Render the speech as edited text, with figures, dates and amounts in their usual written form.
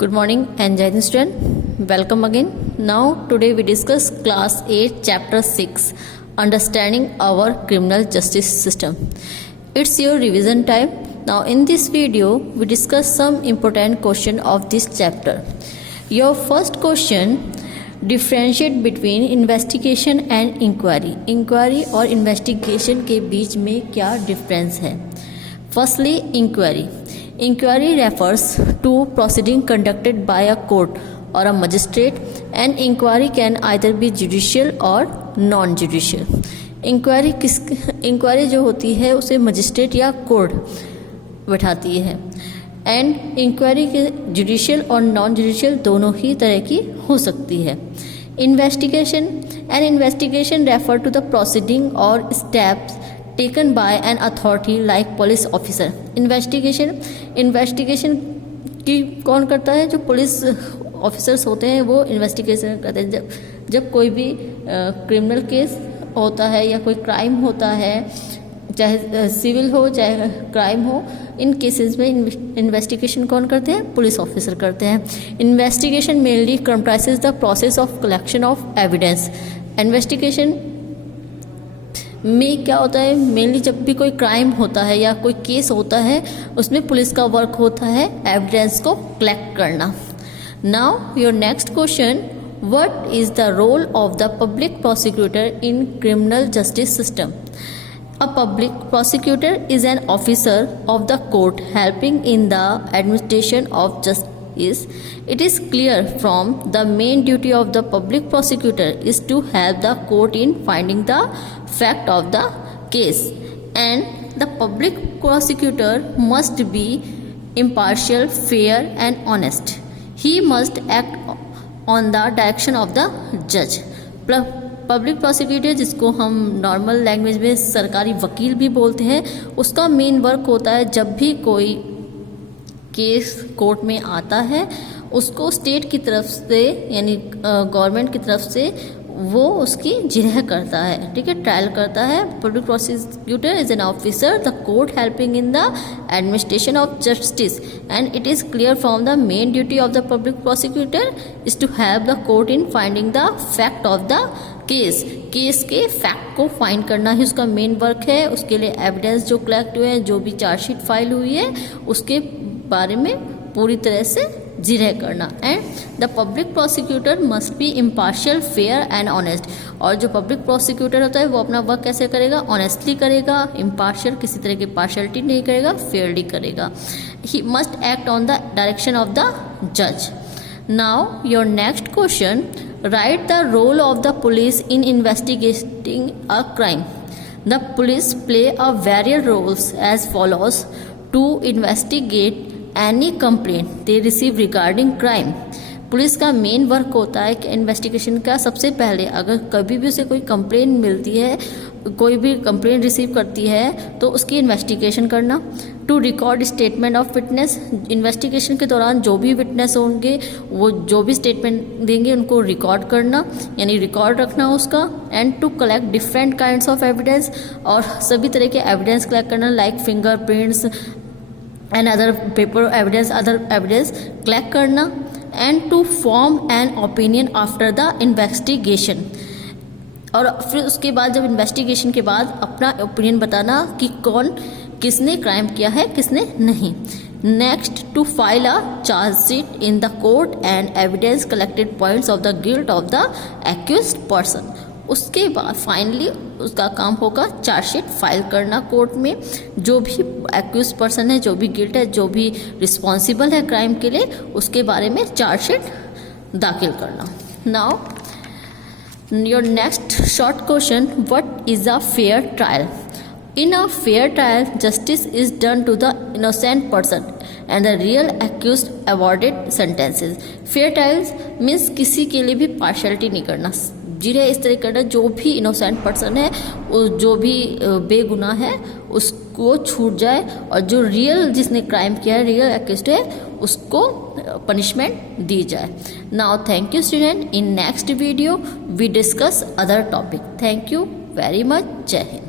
Good morning and Jai Hind student. Welcome again. Now today we discuss class 8 chapter 6 understanding our criminal justice system. It's your revision time. Now in this video we discuss some important question of this chapter. Your first question, differentiate between investigation and inquiry. Inquiry और investigation के बीच में क्या difference है? Firstly, inquiry. Inquiry refers to proceeding conducted by a court or a magistrate, and inquiry can either be judicial or non-judicial. Inquiry जो होती है उसे magistrate या कोर्ट बैठाती है, एंड इंक्वायरी के जुडिशियल और नॉन जुडिशियल दोनों ही तरह की हो सकती है. Investigation refer to the proceeding और steps taken by an authority like police officer. Investigation की कौन करता है? जो पुलिस ऑफिसर्स होते हैं वो इन्वेस्टिगेशन करते हैं. जब कोई भी क्रिमिनल केस होता है या कोई क्राइम होता है, चाहे सिविल हो चाहे क्राइम हो, इन केसेस में इन्वेस्टिगेशन कौन करते हैं? पुलिस ऑफिसर करते हैं. Investigation mainly comprises the process of collection of evidence. Investigation में क्या होता है? मेनली जब भी कोई क्राइम होता है या कोई केस होता है उसमें पुलिस का वर्क होता है एविडेंस को कलेक्ट करना. Now your next question, what is the role of the public prosecutor in criminal justice system? A public prosecutor is an officer of the court helping in the administration of justice. It is clear from the main duty of the public prosecutor is to help the court in finding the fact of the case, and the public prosecutor must be impartial, fair and honest. He must act on the direction of the judge. Public prosecutor, जिसको हम normal language में सरकारी वकील भी बोलते हैं, उसका main work होता है जब भी कोई केस कोर्ट में आता है उसको स्टेट की तरफ से यानी गवर्नमेंट की तरफ से वो उसकी जिरह करता है, ठीक है, ट्रायल करता है. Public prosecutor is an officer the court helping in the administration of justice, and it is clear from the main duty of the public prosecutor is to help the court in finding the fact of the case के fact को find करना ही उसका main work है. उसके लिए evidence जो collect हुए हैं, जो भी चार्जशीट फाइल हुई है उसके बारे में पूरी तरह से जिरह करना. And the public prosecutor must be impartial, fair and honest. और जो पब्लिक प्रोसिक्यूटर होता है वो अपना वर्क कैसे करेगा? ऑनेस्टली करेगा, इम्पार्शियल, किसी तरह की पार्शियलिटी नहीं करेगा, फेयरली करेगा. He must act on the direction of the जज. Now your next question, write the role of the police in investigating a crime. The police play a various roles as follows: to investigate any complaint they receive regarding crime. Police का main work होता है कि investigation का सबसे पहले अगर कभी भी उसे कोई कंप्लेंट मिलती है, कोई भी कंप्लेंट रिसीव करती है तो उसकी इन्वेस्टिगेशन करना. To record statement of witness. Investigation के दौरान जो भी विटनेस होंगे वो जो भी स्टेटमेंट देंगे उनको रिकॉर्ड करना यानी रिकॉर्ड रखना उसका. And to collect different kinds of evidence. और सभी तरह के एविडेंस कलेक्ट करना like fingerprints and other paper evidence, other evidence collect करना. And to form an opinion after the investigation. और फिर उसके बाद जब इन्वेस्टिगेशन के बाद अपना ओपिनियन बताना कि किसने क्राइम किया है, किसने नहीं. Next, to file a chargesheet in the court and evidence collected points of the guilt of the accused person. उसके बाद फाइनली उसका काम होगा चार्जशीट फाइल करना कोर्ट में. जो भी एक्यूज पर्सन है, जो भी गिल्ट है, जो भी रिस्पॉन्सिबल है क्राइम के लिए, उसके बारे में चार्जशीट दाखिल करना. Now your next short question, what is a fair trial? In a fair trial, justice is done to the innocent person and the real accused awarded sentences. Fair trials means किसी के लिए भी partiality नहीं करना, जिन्हें इस तरह करना जो भी innocent person है, जो भी बेगुनाह है उसको छूट जाए, और जो रियल जिसने क्राइम किया है, रियल accused है, उसको पनिशमेंट दी जाए. Now thank you student. In next video we discuss other topic. Thank you very much. जय हिंद.